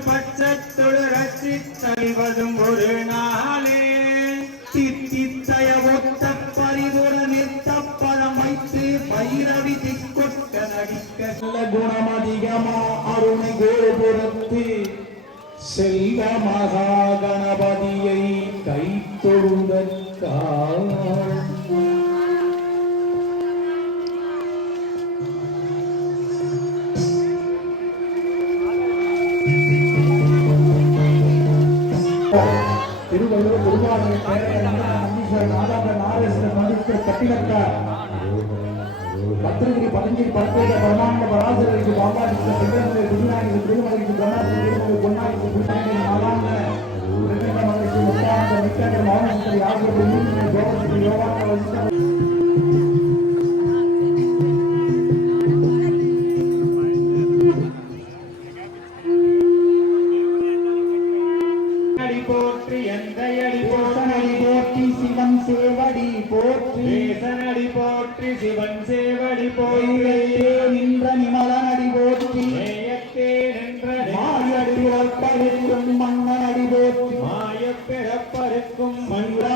பச்சத்துள் ரசித்தல்வதும் ஒரு நாளே தித்தித்தய ஒத்த பரிதுட நிறுத்த பதம் வைத்து பைரவி திக்கொட்ட நடிக்க குணமதிகமா அருணை கோபுரத்து செல்வ மகா கணபதியை கை தொழுதற்கால் திருவள்ளுவர் திருவாரூர் நந்தீஸ்வரர் நாடாந்த நாரேஸ்வரர் மதுஸ்வரர் கட்டிடக்கார் பத்திரகிரி பதஞ்சலி பரப்பேத பரமானந்த பராசரருக்கு பாபாஜிக்கு பெண்களுக்கு குருநாயகி திருமலைக்கு பிரம்மத்துக்கு பொன்னாய்க்கு குருநாயகி நாளாந்த மகிழ்ச்சி முத்தாந்த நிக்காந்த மௌனஸ்வரி ஆகியோர் ஜோகஸ்வரி யோகாந்த வசிஷ்ட போற்றி எந்தையடி போற்றி சிவன் சேவடி போற்றி தேசனடி போற்றி சிவன் சேவடி போற்றி நின்ற நிமலனடி போற்றி நேயத்தே நின்ற மாயடி பிறப்பருக்கும் மன்னனடி போற்றி மாய பிறப்பருக்கும் மன்னா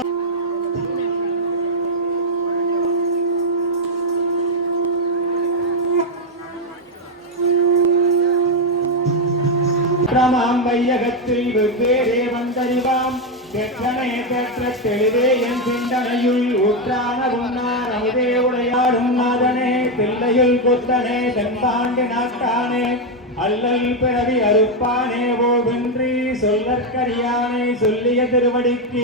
வையகத்தில் வெவ்வேறே வந்தறிவாம் பெற்றனை பெற்ற தெளிவே என் சிந்தனையுள் ஊற்றான உன்னார் அமுதே உடையாடும் நாதனே தில்லையுள் கொத்தனே தென்பாண்டி நாட்டானே அல்லல் பிறவி அறுப்பானே ஓவின்றி சொல்லற்கரியானை சொல்லிய திருவடிக்கு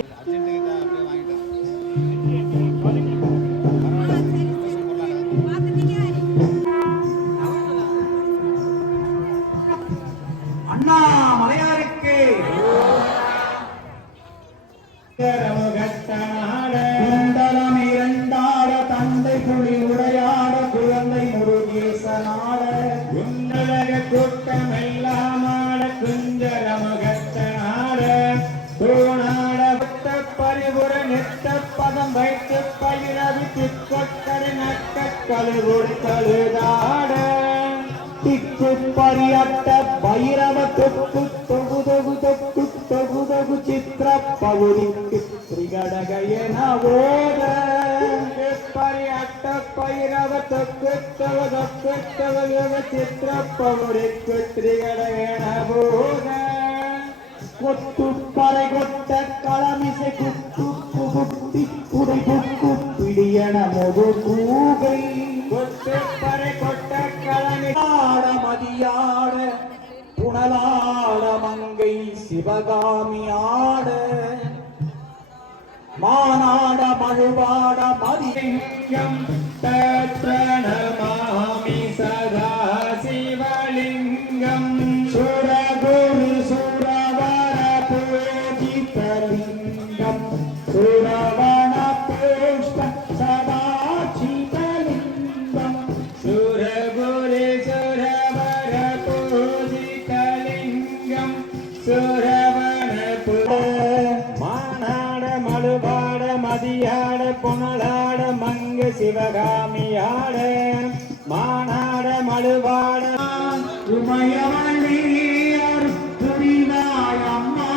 குண்டலம் இரண்டாட தந்தை புலி உடையாட குழந்தை முருகேசனாட குண்டலக கூட்டம் எல்லாம் ஆட குஞ்சரமுகத்தனாட தூணாட விட்ட பரிபுர நிற்க பதம் வைத்து பயிரவி திக்கொட்டரை நக்க கழுகுடி கழுதாட திக்கு பரியட்ட பைரவ தொக்கு தொகு தொகு தொக்கு தொகு தொகு சித்திர பவுரிக்கு திரிகடகயன ஓத பரியட்ட பைரவ தொக்கு தொகு தொக்கு தொகு சித்திர பவுரிக்கு திரிகடகயன ஓத கொத்து பறை கொட்ட களமிசை குத்து குத்தி குடை குக்கு பிடியன முது கூகை கொத்து பறை கொட்ட களமிசாட மதியாட புனலாட மங்கை சிவகாமியாட மானாட மழுவாட மதியம் தத்ரணமாமி சதா சிவலிங்கம் சுரகுரு சுரவர பூஜிதலிங்கம் சுரவண புஷ்ப சதா சிவலிங்கம் சுரகுரு சுரவர பூஜிதலிங்கம் சுரவண மானாட மழுவாட மதியாட புனலாட மங்க சிவகாமியாட மானாட மழுவாட உமையவளேர் புரிவாயம்மா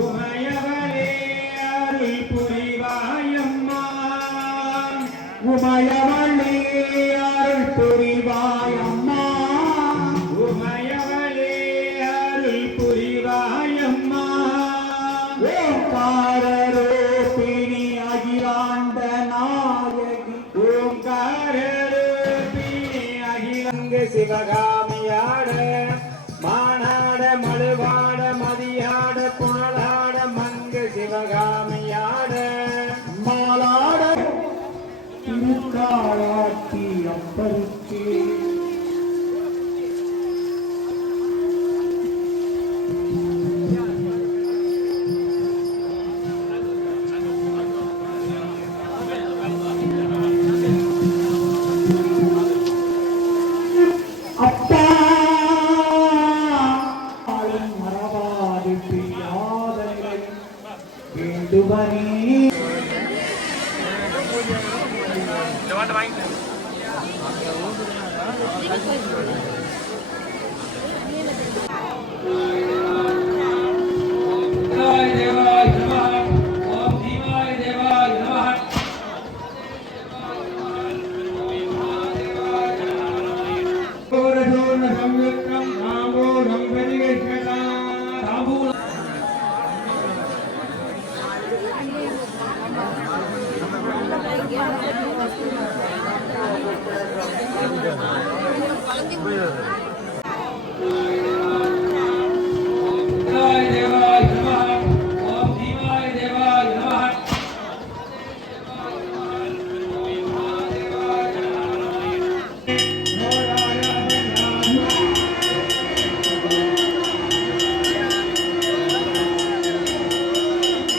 உமையவளேர் புரிவாயம்மா உமையவளேர் புரிவாயம்மா உமையவளேர் புரிவாயம்மா ஓங்காரரூபிணி அகிலாண்ட நாயகி ஓங்காரரூபிணி அகிலங்க சிவகாமியாட மானாட மழுவாட மதியாட புனலாட மங்க சிவகாமியாட மாலாட திருக்காளாட்டி அப்பருக்கு புரியுது